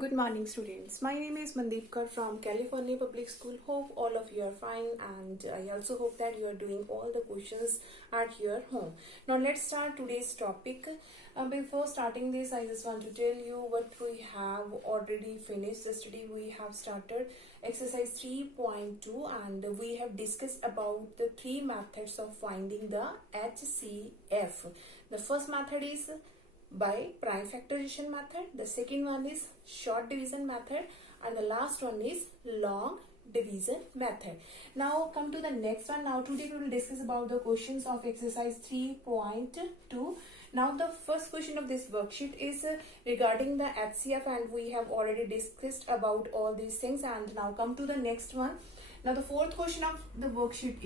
Good morning, students. My name is Mandeepkar from California Public School. Hope all of you are fine, and I also hope that you are doing all the questions at your home. Now, let's start today's topic. Before starting this, I just want to tell you what we have already finished. Yesterday, we have started exercise 3.2, and we have discussed about the three methods of finding the HCF. The first method is by prime factorization method, the second one is short division method, and the last one is long division method. Now come to the next one. Now today we will discuss about the questions of exercise 3.2. Now the first question of this worksheet is regarding the HCF, and we have already discussed about all these things. And now come to the next one. Now the fourth question of the worksheet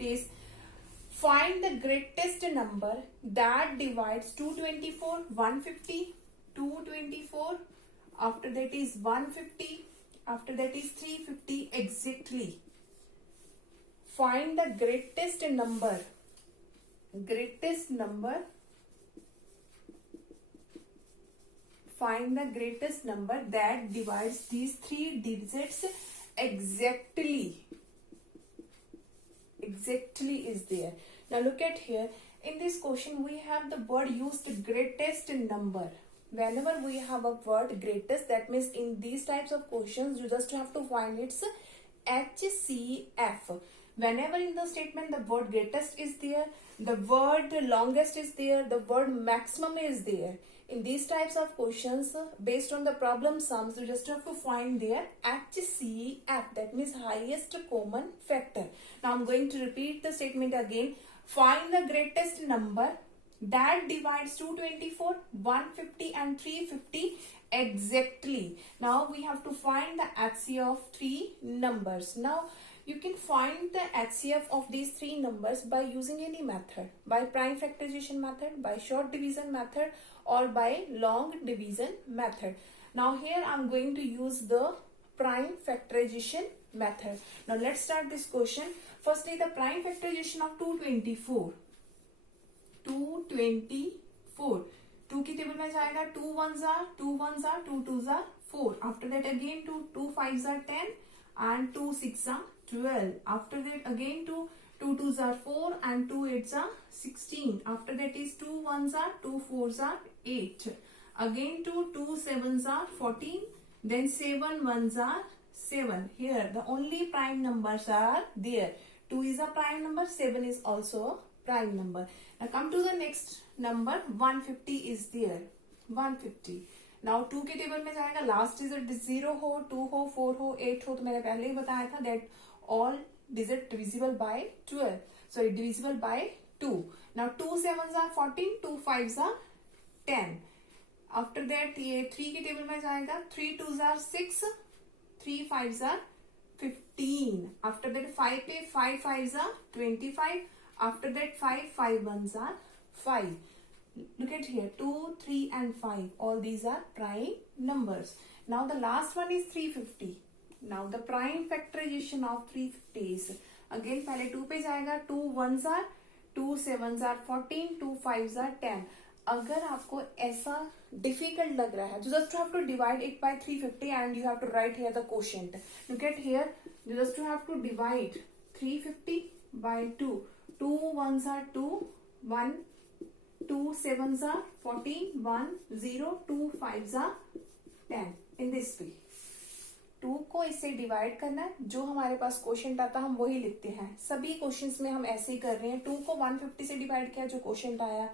is find the greatest number that divides 224, 150, 224, after that is 150, after that is 350 exactly. Find the greatest number that divides these three digits exactly is there. Now look at here. In this question we have the word used greatest number. Whenever we have a word greatest, that means in these types of questions you just have to find its HCF. Whenever in the statement the word greatest is there, the word longest is there, the word maximum is there. In these types of questions, based on the problem sums, you just have to find their HCF, that means highest common factor. Now I'm going to repeat the statement again. Find the greatest number that divides 224, 150 and 350 exactly. Now we have to find the HCF of three numbers. Now you can find the HCF of these three numbers by using any method, by prime factorization method, by short division method, or by long division method. Now here I am going to use the prime factorization method. Now let's start this question. Firstly, the prime factorization of 224. 2 की table में जाएगा 2 1s are 2 1s are 2 2s are 4. After that again 2 5s are 10 and 2 6s are 12. After that again 2 2s are 4 and 2 8s are 16. After that is 2 1s are 2 4s are 8. Again 2 7s are 14. Then 7 1s are 7. Here the only prime numbers are there. 2 is a prime number, 7 is also a prime number. Now come to the next number. 150 is there. 150. Now 2 के table में जाएगा, last digit 0 हो, 2 हो, 4 हो, 8 हो, तो मैंने पहले ही बताया था that all digit divisible by 12. Sorry, divisible by 2. Now 2 7s are 14, 2 5s are 10. After that ये 3 के टेबल में जाएगा, 3 2s are 6, 3 5s are 15. After that 5 पे 5 5s are 25. After that 5 1s are 5. Look at here, 2, 3 and 5. All these are prime numbers. Now the last one is 350. Now the prime factorization of 350 is, again पहले 2 पे जाएगा, 2 1s are 2 7s are 14, 2 5s are 10. अगर आपको ऐसा difficult लग रहा है, you just have to divide it by 350 and you have to write here the quotient. Look at here, you just have to divide 350 by 2. 2 1s are 2, 1, 2 7s are 14, 1 0, 2 5s are 10. In this way 2 को इससे divide करना है, जो हमारे पास quotient आता है हम वही लिखते हैं. सभी क्वेश्चंस में हम ऐसे ही कर रहे हैं. 2 को 150 से डिवाइड किया जो क्वोशिएंट आया,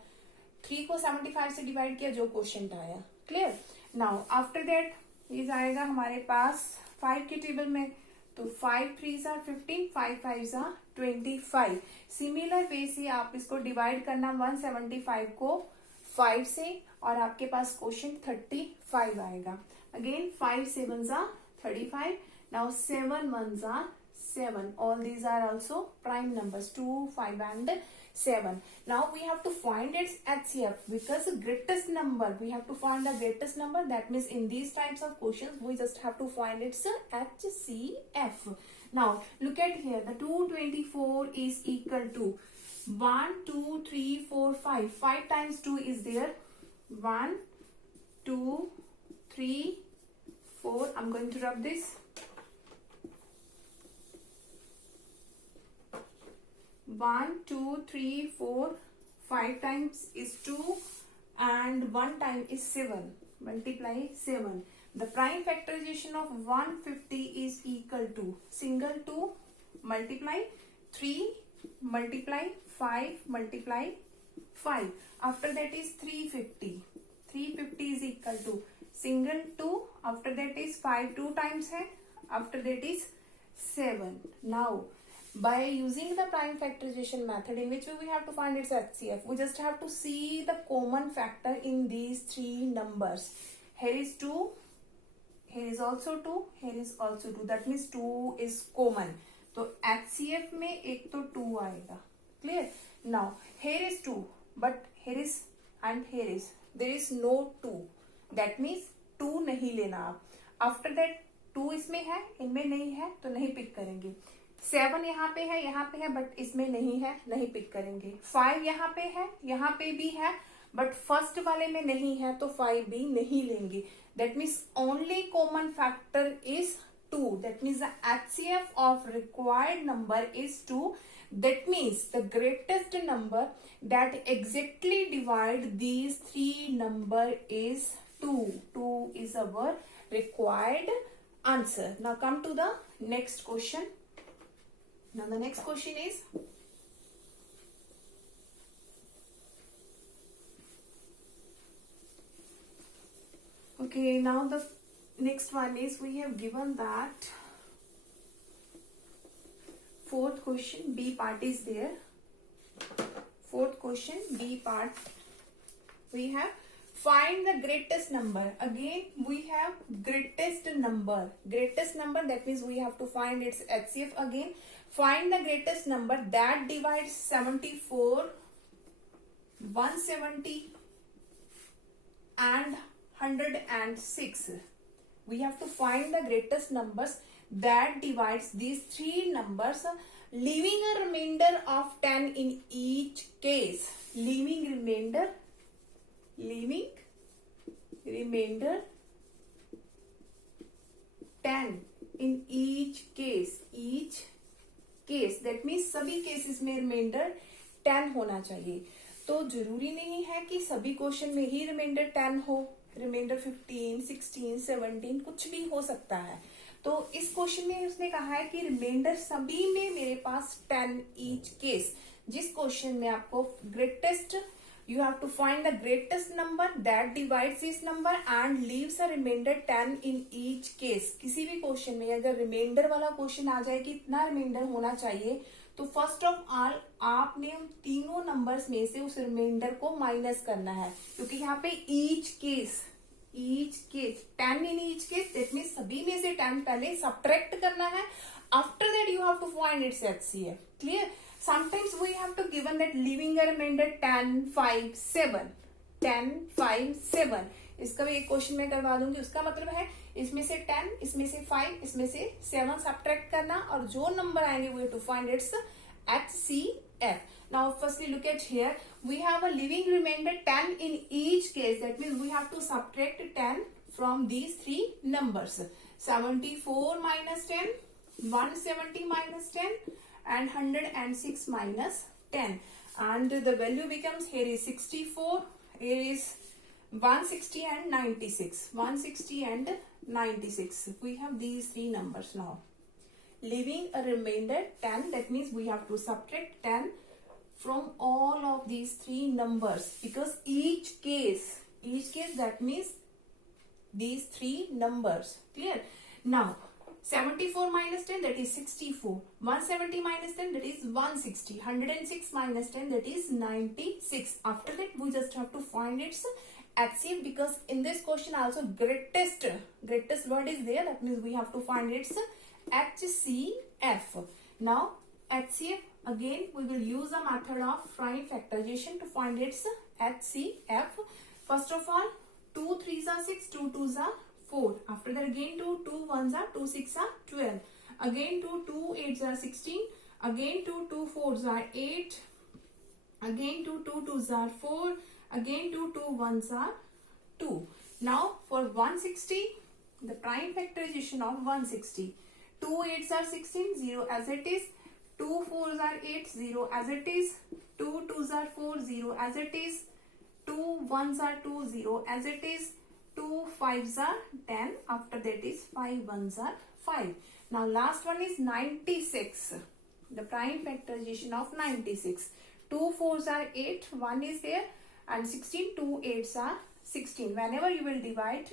3 को 75 से डिवाइड किया जो क्वोशिएंट आया. क्लियर. नाउ आफ्टर दैट ये जाएगा हमारे पास 5 के टेबल में, तो 5 3s are 15, 5 5s are 25. Similar way से आप इसको डिवाइड करना 175 को 5 से, और आपके पास क्वोशिएंट 35 आएगा. Again 5 7s are 35. Now 7 1s are 7. All these are also prime numbers, 2 5 and 7. Now we have to find its HCF, because the greatest number, we have to find the greatest number. That means in these types of questions we just have to find its HCF. Now look at here, the 224 is equal to 1 2 3 4 5. 5 times 2 is there, 1 2, 3, 4. I'm going to rub this. 1, 2, 3, 4, 5 times is 2 and 1 time is 7. Multiply 7. The prime factorization of 150 is equal to single 2 multiply 3 multiply 5 multiply 5. After that is 350. 350 is equal to single 2. After that is 5 2 times hai. After that is 7. Now by using the prime factorization method, in which way we have to find its HCF, we just have to see the common factor in these three numbers. Here is 2, here is also 2, here is also 2. That means 2 is common. So HCF में एक तो 2 आएगा. Clear? Now here is 2, but here is and here is there is no 2. That means 2 नहीं लेना आप. After that 2 इसमें है, इनमें नहीं है, तो नहीं पिक करेंगे. 7 यहाँ पे है, बट इसमें नहीं है, नहीं पिक करेंगे. 5 यहाँ पे भी है, बट फर्स्ट वाले में नहीं है, तो 5 भी नहीं लेंगे. That means only common factor is 2. That means the HCF of required number is 2. That means the greatest number that exactly divide these three number is 2. 2 is our required answer. Now come to the next question. Now the next question is, okay, now the next one is, we have given that fourth question B part is there. Fourth question B part, we have find the greatest number. Again we have greatest number. Greatest number, that means we have to find its HCF again. Find the greatest number that divides 74, 170 and 106. We have to find the greatest numbers that divides these three numbers, leaving a remainder of 10 in each case. Leaving remainder 10 in each case. That means सभी cases में reminder 10 होना चाहिए. तो जरूरी नहीं है कि सभी क्वेश्चन में ही रिमाइंडर 10 हो. रिमाइंडर 15, 16, 17 कुछ भी हो सकता है. तो इस क्वेश्चन में उसने कहा है कि रिमाइंडर सभी में मेरे पास 10 ईच केस. जिस क्वेश्चन में आपको greatest, you have to find the greatest number that divides this number and leaves a remainder 10 in each case. किसी भी क्वेश्चन में अगर रिमाइंडर वाला क्वेश्चन आ जाए कि इतना रिमाइंडर होना चाहिए, तो फर्स्ट ऑफ ऑल आपने उन तीनों नंबर्स में से उस रिमाइंडर को माइनस करना है, क्योंकि यहाँ पे each case 10 in each case, that means सभी में से 10 पहले सब्ट्रैक्ट करना है. After that you have to find its HCF. Clear? Sometimes we have to given that leaving a remainder 10, 5, 7. 10, 5, 7. इसका भी एक क्वेश्चन में करवा दूंगी. उसका मतलब है इसमें से 10, इसमें से 5, इसमें से 7 सब्ट्रैक्ट करना, और जो नंबर आएंगे we have to find its HCF. Now firstly look at here. We have a leaving remainder 10 in each case. That means we have to subtract 10 from these three numbers. 74 minus 10, 170 minus 10 and 106 minus 10. And the value becomes, here is 64, here is 160 and 96. 160 and 96. We have these three numbers now. Leaving a remainder 10, that means we have to subtract 10 from all of these three numbers, because each case that means these three numbers. Clear? Now 74 minus 10, that is 64. 170 minus 10, that is 160. 106 minus 10, that is 96. After that we just have to find its HCF, because in this question also greatest word is there. That means we have to find its HCF. Now HCF, again we will use a method of prime factorization to find its HCF. First of all, 2 3s are 6, 2 2s are 4. After that again 2 1s are 2 6 are 12. Again 2 8s are 16. Again 2 4s are 8. Again 2 2s are 4. Again 2 1s are 2. Now for 160, the prime factorization of 160. 2 8s are 16, 0 as it is. 2 4s are 8, 0 as it is. 2 2s are 4, 0 as it is. 2 1s are 2, 0 as it is. 2 5s are 10. After that is 5 1s are 5. Now last one is 96. The prime factorization of 96. 2 4s are 8, 1 is there, and 16, 2 8s are 16. Whenever you will divide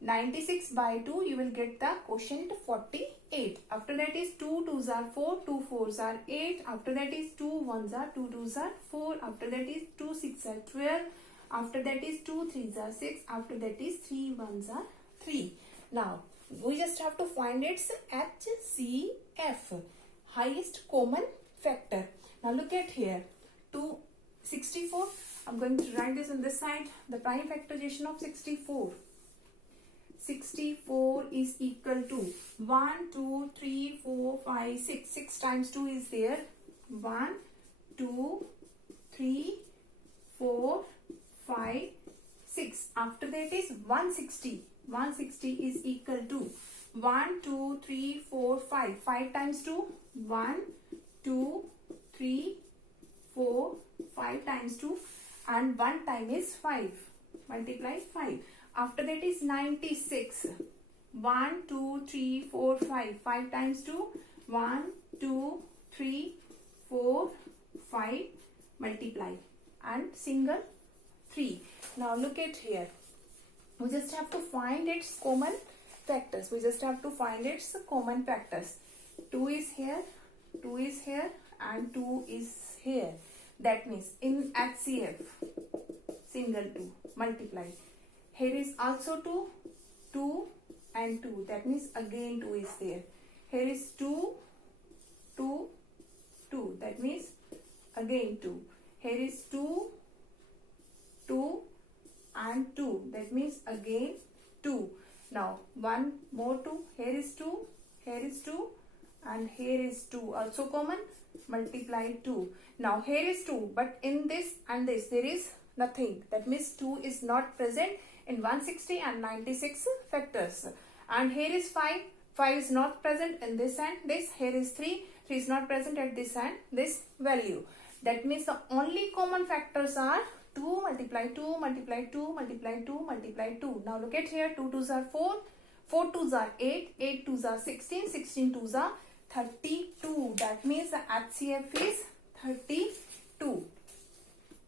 96 by 2, you will get the quotient 48. After that is 2 2s are 4, 2 4s are 8. After that is 2 1s are 2 2s are 4. After that is 2 6 are 12. After that is 2 3s are 6. After that is 3 1s are 3. Now we just have to find its HCF, highest common factor. Now look at here, 264. I'm going to write this on this side. The prime factorization of 64. 64 is equal to 1 2 3 4 5 6. 6 times 2 is there. 1 2 3 4 5 6. After that is 160. 160 is equal to 1 2 3 4 5. 5 times 2. 1 2 3 4 5 times 2, and 1 time is 5. Multiply 5. After that is 96. 1 2 3 4 5. 5 times 2. 1 2 3 4 5. Multiply and single 3. Now look at here. We just have to find its common factors. We just have to find its common factors. 2 is here, 2 is here, and 2 is here. That means in HCF, single 2, multiply. Here is also 2, 2 and 2. That means again 2 is there. Here is 2, 2, 2. That means again 2. Here is 2, 2 and 2. That means again 2. Now one more 2. Here is 2, here is 2, and here is 2. Also common. Multiply 2. Now here is 2, but in this and this there is nothing. That means 2 is not present in 160 and 96 factors. And here is 5. 5 is not present in this and this. Here is 3. 3 is not present at this and this value. That means the only common factors are 2 multiply 2 multiply 2 multiply 2 multiply 2. Now look at here. 2 2s are 4. 4 2s are 8. 8 2s are 16. 16 2s are 32. That means the HCF is 32.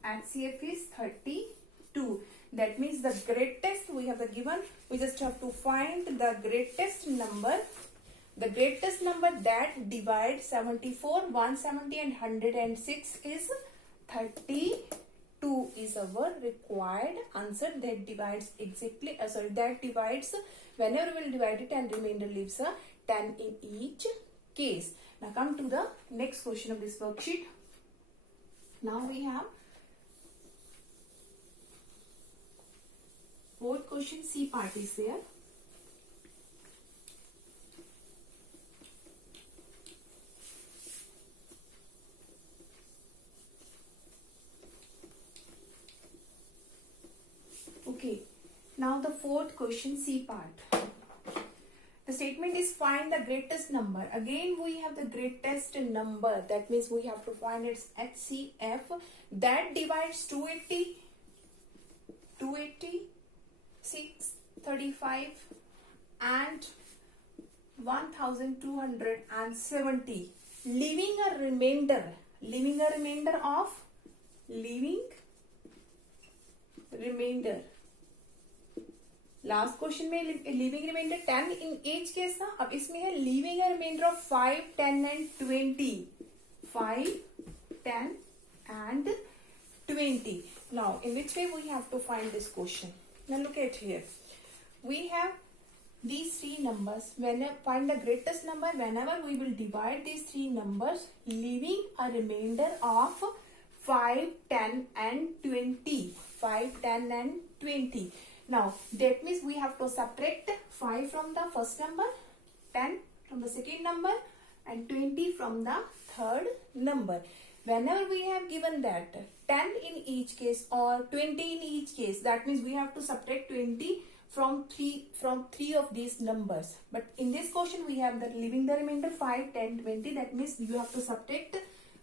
HCF is 32. That means the greatest we have the given. We just have to find the greatest number. The greatest number that divides 74, 170 and 106 is 32 is our required answer. That divides exactly, that divides whenever we will divide it and remainder leaves a 10 in each case. Now come to the next question of this worksheet. Now we have fourth question, C part is there. Okay, now the fourth question, C part. The statement is find the greatest number. Again we have the greatest number. That means we have to find its HCF that divides 280, 635 and 1270, leaving a remainder of last question में leaving remainder 10 in each case था. अब इसमें है leaving a remainder of 5, 10 and 20. 5, 10 and 20. Now in which way we have to find this question? Now look at here. We have these three numbers. Find the greatest number whenever we will divide these three numbers, leaving a remainder of 5, 10 and 20. 5, 10 and 20. Now that means we have to subtract 5 from the first number, 10 from the second number and 20 from the third number. Whenever we have given that 10 in each case or 20 in each case, that means we have to subtract 20 from three of these numbers. But in this question we have the leaving the remainder 5, 10, 20. That means you have to subtract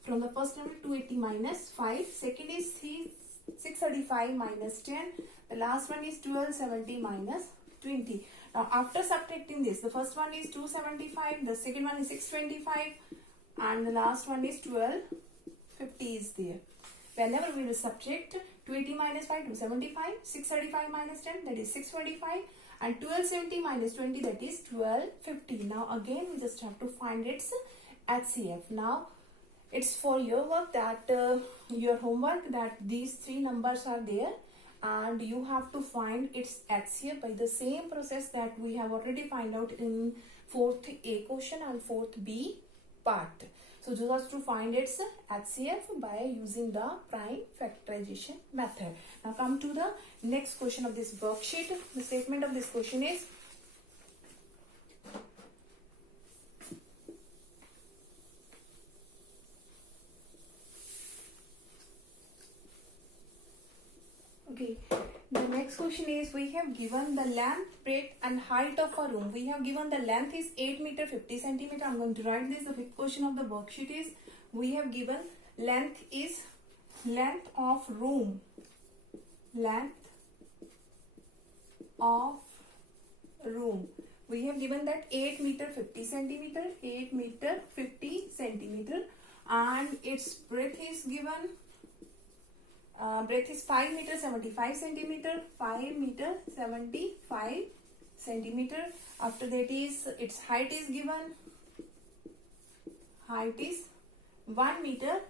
from the first number 280 minus 5. Second is 635 minus 10. The last one is 1270 minus 20. Now after subtracting this, the first one is 275, the second one is 625, and the last one is 1250 is there. Whenever we will subtract 280 minus 5, 275, 635 minus 10, that is 625, and 1270 minus 20, that is 1250. Now again we just have to find its HCF. Now it's for your work that your homework that these three numbers are there, and you have to find its HCF by the same process that we have already find out in 4th A question and 4th B part. So just to find its HCF by using the prime factorization method. Now come to the next question of this worksheet. The statement of this question is, okay, the next question is, we have given the length, breadth and height of a room. We have given the length is 8 meter 50 centimeter. I'm going to write this. The fifth question of the worksheet is, we have given length is length of room. Length of room. We have given that 8 meter 50 centimeter. 8 meter 50 centimeter. And its breadth is given. Breadth is 5 meter 75 centimeter. 5 meter 75 centimeter. After that is its height is given. Height is 1 meter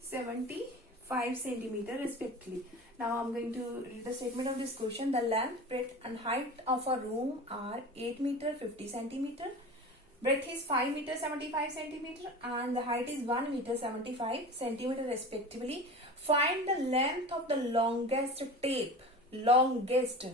75 centimeter respectively. Now I am going to read the statement of this question. The length, breadth and height of a room are 8 meter 50 centimeter. Breadth is 5 meter 75 centimeter and the height is 1 meter 75 centimeter respectively. Find the length of the longest tape. Longest,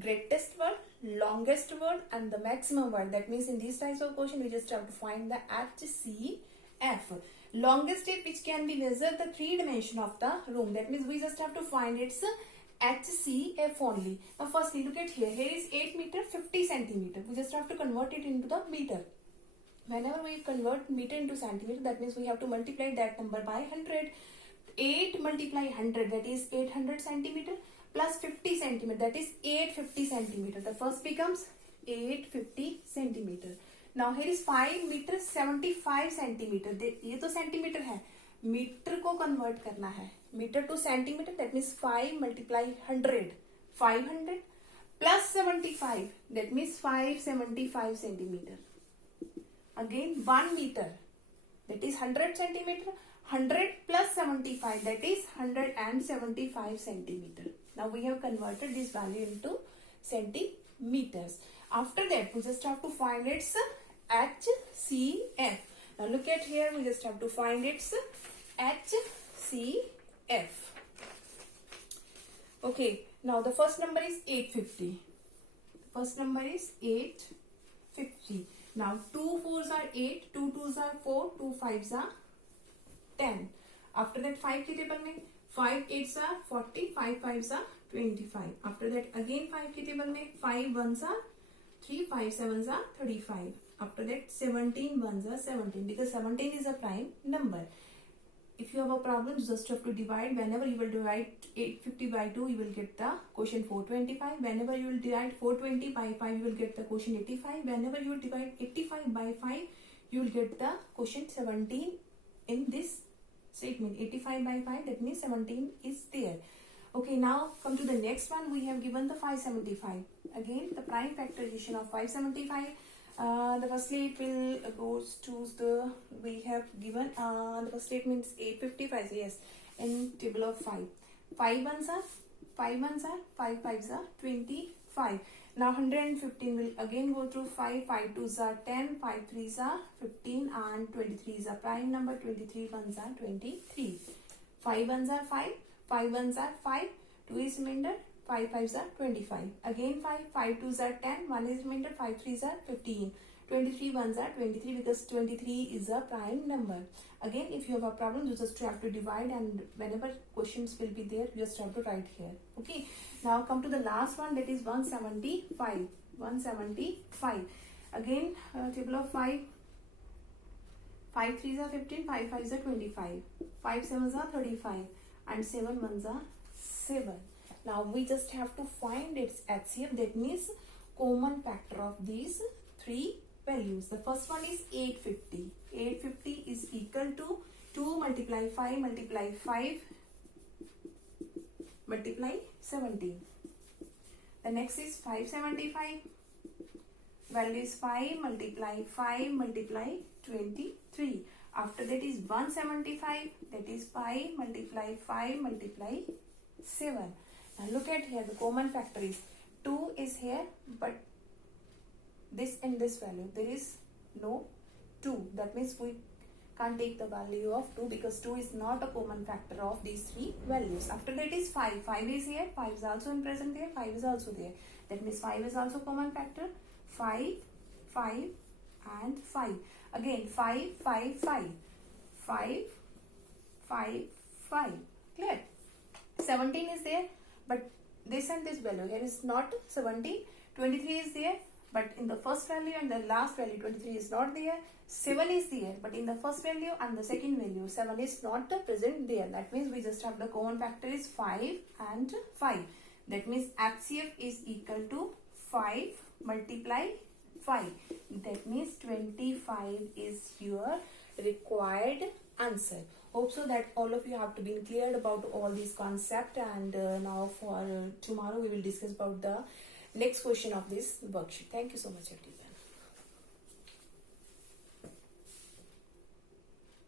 greatest word, longest word and the maximum word. That means in these types of question we just have to find the HCF. Longest tape which can be measured the 3 dimension of the room. That means we just have to find its HCF only. Now firstly look at here. Here is 8 meter 50 centimeter. We just have to convert it into the meter. Whenever we convert meter into centimeter, that means we have to multiply that number by 100. 8 multiply 100, that is 800 centimeter, plus 50 centimeter, that is 850 centimeter. The first becomes 850 centimeter. Now here is 5 meter 75 centimeter. ये तो centimetre है, metre को convert करना है metre to centimetre. That means 5 multiply 100, 500 plus 75, that means 575 centimeter. Again 1 meter, that is 100 centimeter. 100 plus 75, that is 175 centimeter. Now we have converted this value into centimeters. After that we just have to find its HCF. Now look at here, we just have to find its HCF. Okay, now the first number is 850. First number is 850. Now 2 4s are 8, 2 2s are 4, 2 5s are 10. After that 5 के table में 5 8s are 40, 5 5s are 25. After that again 5 के table में 5 1s are 3, 5 7s are 35. After that 17 1s are 17, because 17 is a prime number. If you have a problem, just have to divide. Whenever you will divide 850 by 2, you will get the quotient 425. Whenever you will divide 420 by 5, you will get the quotient 85. Whenever you will divide 85 by 5, you will get the quotient 17 in this statement. 85 by 5, that means 17 is there. Okay, now come to the next one. We have given the 575. Again, the prime factorization of 575. The firstly it will goes to the, we have given the first statement is 855. Yes, in table of 5. 5 1s are 5 1s are 5 5s are 25. Now 115 will again go through 5. 5 2s are 10, 5 3s are 15 and 23 is a prime number. 23 1s are 23. 5 1s are 5, 5 1s are 5, 2 is remainder, 5 5s are 25. Again 5, 5 2s are 10, 1 is remainder, 5 3s are 15. 23 ones are 23 because 23 is a prime number. Again, if you have a problem, you just have to divide, and whenever questions will be there, you just have to write here. Okay. Now come to the last one, that is 175. 175. Again, table of 5. 5 3s are 15, 5 5s are 25, 5 7s are 35, and 7 1s are 7. Now we just have to find its HCF, that means common factor of these three values. The first one is 850. 850 is equal to 2 multiply 5 multiply 5 multiply 17. The next is 575. Value is 5 multiply 5 multiply 23. After that is 175. That is 5 multiply 5 multiply 7. Now look at here, the common factor is 2 is here, but this and this value, there is no 2. That means we can't take the value of 2 because 2 is not a common factor of these three values. After that is 5. 5 is here, 5 is also in present there, 5 is also there. That means 5 is also common factor. 5, 5 and 5. Again 5, 5, 5. 5, 5, 5. Clear? 17 is there, but this and this value here is not 17. 23 is there, but in the first value and the last value 23 is not there. 7 is there, but in the first value and the second value 7 is not present there. That means we just have the common factor is 5 and 5. That means HCF is equal to 5 multiply 5. That means 25 is your required answer. Hope so that all of you have to be cleared about all these concepts, and now for tomorrow we will discuss about the next question of this worksheet. Thank you so much, everyone.